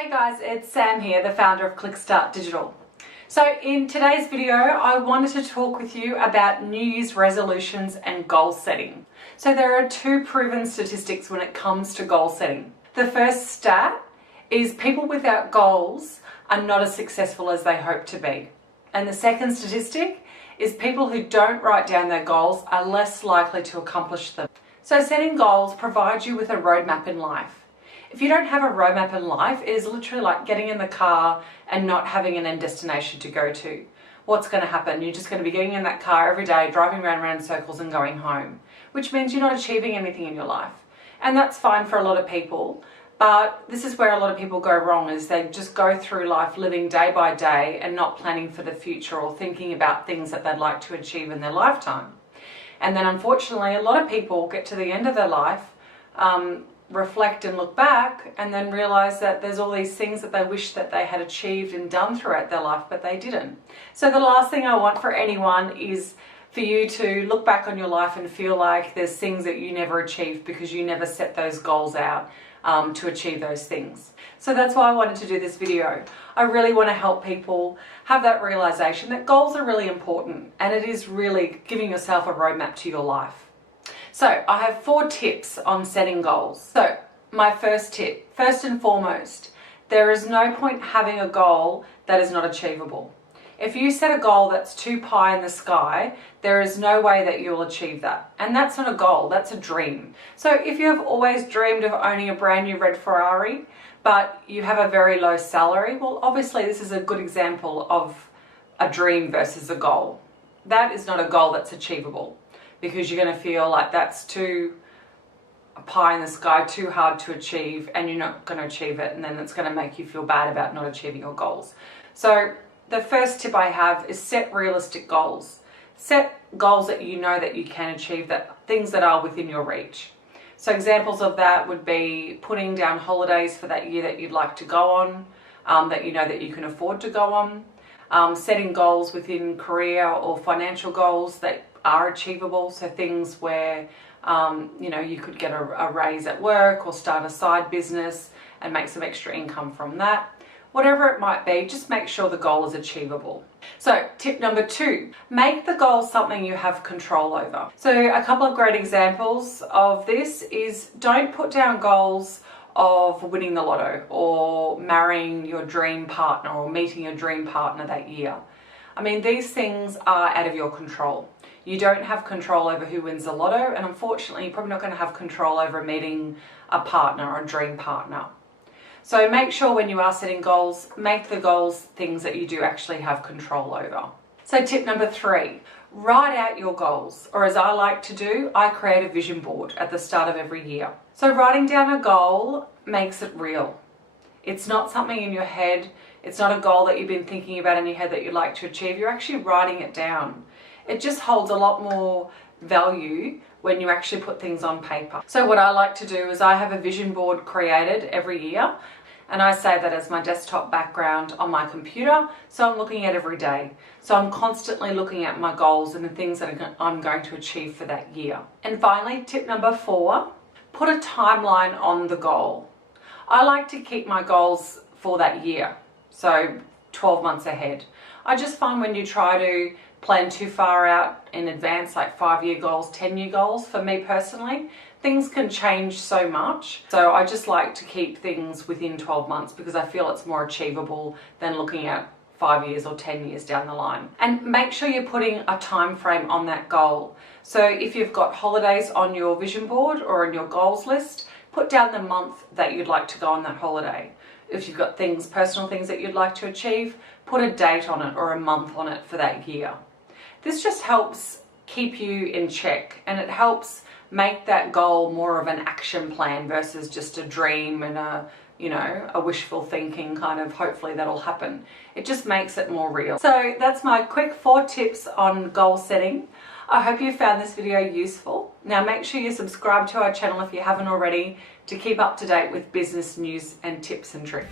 Hey guys, it's Sam here, the founder of Clickstart Digital. So in today's video, I wanted to talk with you about New Year's resolutions and goal setting. So there are two proven statistics when it comes to goal setting. The first stat is people without goals are not as successful as they hope to be. And the second statistic is people who don't write down their goals are less likely to accomplish them. So setting goals provides you with a roadmap in life. If you don't have a roadmap in life, it is literally like getting in the car and not having an end destination to go to. What's going to happen? You're just going to be getting in that car every day, driving around in circles and going home, which means you're not achieving anything in your life. And that's fine for a lot of people, but this is where a lot of people go wrong, is they just go through life living day by day and not planning for the future or thinking about things that they'd like to achieve in their lifetime. And then unfortunately, a lot of people get to the end of their life, reflect and look back and then realize that there's all these things that they wish that they had achieved and done throughout their life, but they didn't. So the last thing I want for anyone is for you to look back on your life and feel like there's things that you never achieved because you never set those goals out to achieve those things. So that's why I wanted to do this video. I really want to help people have that realization that goals are really important, and it is really giving yourself a roadmap to your life. So I have 4 tips on setting goals. So my first tip, first and foremost, there is no point having a goal that is not achievable. If you set a goal that's too pie in the sky, there is no way that you'll achieve that. And that's not a goal, that's a dream. So if you have always dreamed of owning a brand new red Ferrari, but you have a very low salary, well, obviously this is a good example of a dream versus a goal. That is not a goal that's achievable, because you're going to feel like that's too a pie in the sky, too hard to achieve, and you're not going to achieve it, and then it's going to make you feel bad about not achieving your goals. So the first tip I have is set realistic goals. Set goals that you know that you can achieve, that things that are within your reach. So examples of that would be putting down holidays for that year that you'd like to go on, that you know that you can afford to go on. Setting goals within career or financial goals that are achievable, so things where you could get a raise at work or start a side business and make some extra income from that. Whatever it might be, just make sure the goal is achievable. So tip number 2, make the goal something you have control over. So a couple of great examples of this is, don't put down goals of winning the lotto or marrying your dream partner or meeting your dream partner that year. I mean, these things are out of your control. You don't have control over who wins the lotto, and unfortunately you're probably not going to have control over meeting a partner or a dream partner. So make sure when you are setting goals, make the goals things that you do actually have control over. So tip number 3, write out your goals, or as I like to do, I create a vision board at the start of every year. So writing down a goal makes it real. It's not something in your head. It's not a goal that you've been thinking about in your head that you'd like to achieve. You're actually writing it down. It just holds a lot more value when you actually put things on paper. So what I like to do is I have a vision board created every year, and I save that as my desktop background on my computer, so I'm looking at every day. So I'm constantly looking at my goals and the things that I'm going to achieve for that year. And finally, tip number 4, put a timeline on the goal. I like to keep my goals for that year, so 12 months ahead. I just find when you try to plan too far out in advance, like 5-year goals, 10-year goals, for me personally, things can change so much. So I just like to keep things within 12 months because I feel it's more achievable than looking at 5 years or 10 years down the line. And make sure you're putting a time frame on that goal. So if you've got holidays on your vision board or in your goals list, put down the month that you'd like to go on that holiday. If you've got things, personal things that you'd like to achieve, put a date on it or a month on it for that year. This just helps keep you in check, and it helps make that goal more of an action plan versus just a dream and a wishful thinking kind of hopefully that'll happen. It just makes it more real. So that's my quick 4 tips on goal setting. I hope you found this video useful. Now make sure you subscribe to our channel if you haven't already to keep up to date with business news and tips and tricks.